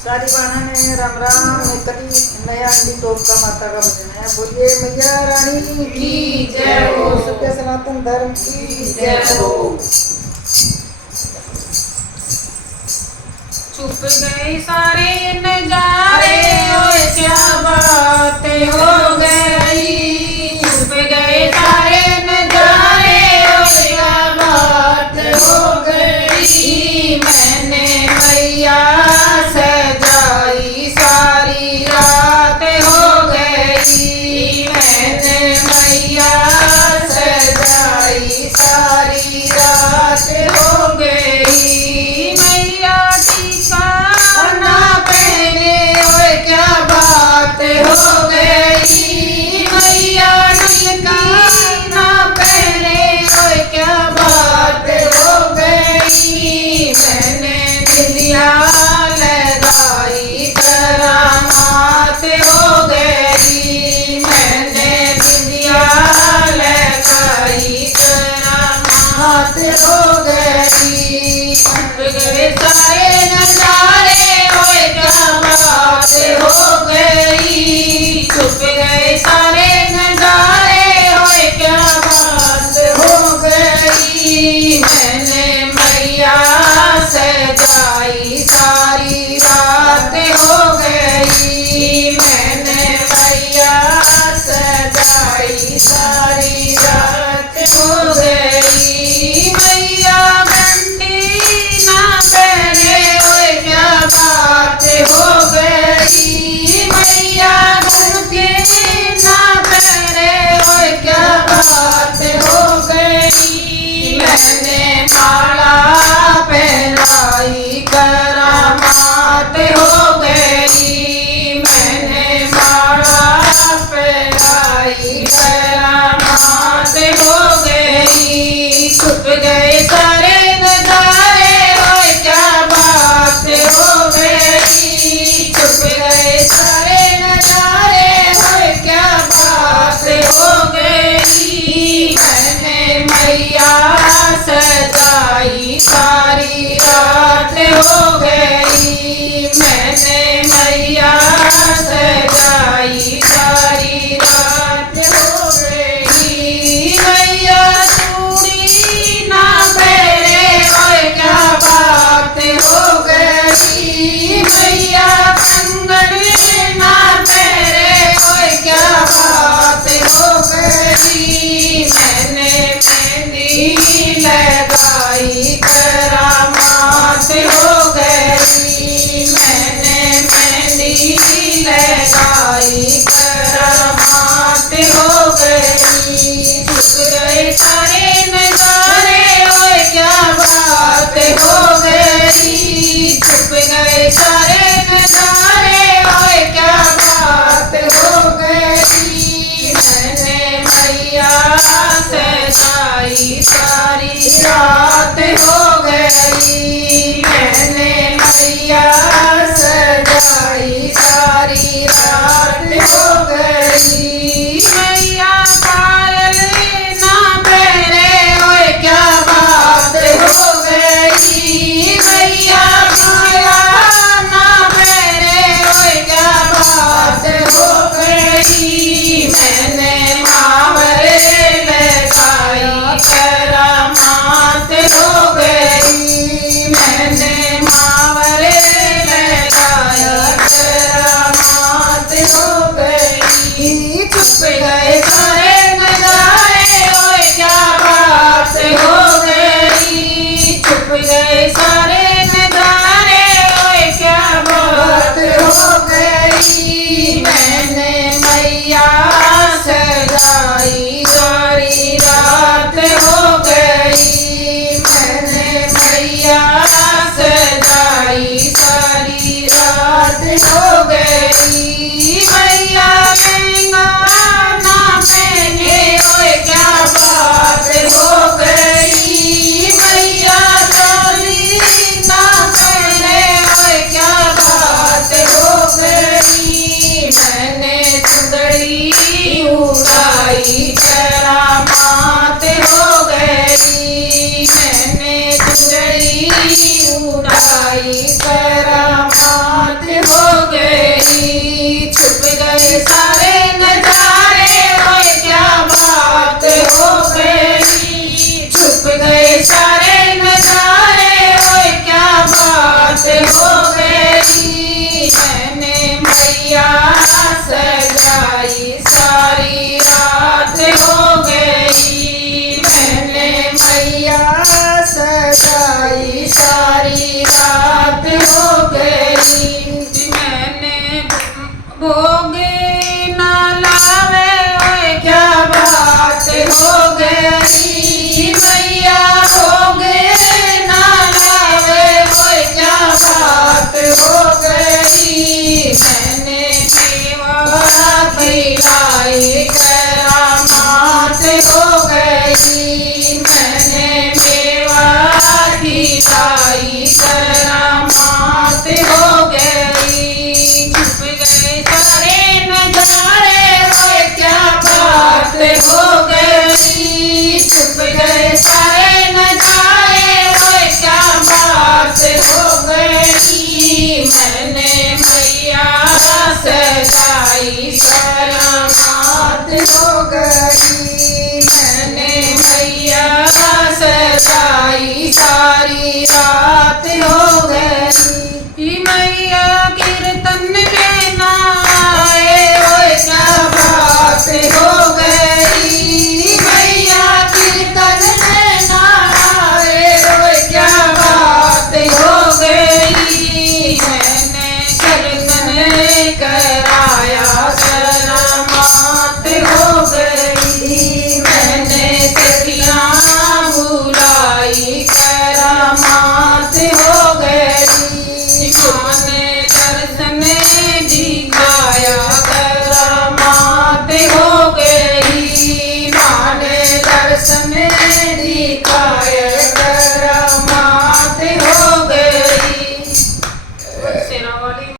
सारी बहना ने राम राम नेतली नया अंडी तोप का माता का भजन है। बोलिए मैया रानी की जय हो। सत्य सनातन धर्म की जय हो। छुप गए सारे नजारे ओए क्या बात हो गई। छुप गए सारे नजारे ओए क्या बात हो गई। मैंने मैया सजाई सारी रात हो गई। मैंने मैया सजाई सारी रात हो गई। मैया टीका ना पहने ओए क्या बात हो गई। मैया टीका ना पहने ओए क्या बात हो गई। मैंने बिंदिया लगाई करामात हो गई। मैंने बिंदिया लगाई करामात हो गई। छुप गए सारे नजारे ओए क्या बात हो गई। छुप गए सारे नजारे ओए क्या बात हो गई। मैंने मैया सजाई सारी रात हो गई। मैंने मैया सजाई सारी रात हो गई। मैया घंटी ना पहने ओए क्या बात हो गई। मैया घंटी ना पहने ओए क्या बात हो गई। मैंने माला पहनाई करामात हो गई। मैंने माला पहनाई करामात हो गई। छुप गए सारे नजारे ओए क्या बात हो गई। छुप गए सारे नजारे ओए क्या बात हो गई। मैंने मैया सजाई सारी रात हो गई। मैंने मैया सजाई सारी रात हो गई। मैया चूड़ी ना पहने ओए क्या बात हो गई। मैया कंगन ना पहने ओए क्या बात हो गई। मैंने मेहंदी लगाई करामात हो गई। मैंने मेहंदी लगाई करामात हो गई। छुप गए सारे नजारे ओए क्या बात हो गई। छुप गए सारे नजारे ओए क्या बात हो गई। मैंने मैया सजाई सारी रात हो गई। मैंने मैया सजाई सारी रात हो गई। मैया पायल ना पहने ओए क्या बात हो गई। मैया माया ना पहने ओए क्या बात हो गई। मैंने मावरे लगाई करामात हो गई। मैंने मावरे लगाई करामात हो गई। छुप गए सारे नजारे ओए क्या बात हो गई। छुप गए सारे नजारे ओए क्या बात हो गई। मैंने मैया सजाई सारी रात हो गई। मैंने मैया सजाई सारी रात हो गई। मैया लहंगा ना पहने ओए क्या बात हो गई। मैया चोली ना पहने ओए क्या बात हो गई। मैंने चुंदड़ी उड़ाई करामात हो गई। मैंने चुंदड़ी उड़ाई करामात सजाई करामात हो गई। मैंने मैया सजाई सारी रात हो गई। मैया कीर्तन में ना आए ओए क्या बात हो गई। मैया कीर्तन में ना आए ओए क्या बात हो गई। मैंने कीर्तन कराया करामात हो गई। मैंने सखियाँ बुलाई करामात हो गई। माँ ने दर्शन दिखाया करामात हो गई। माँ ने दर्शन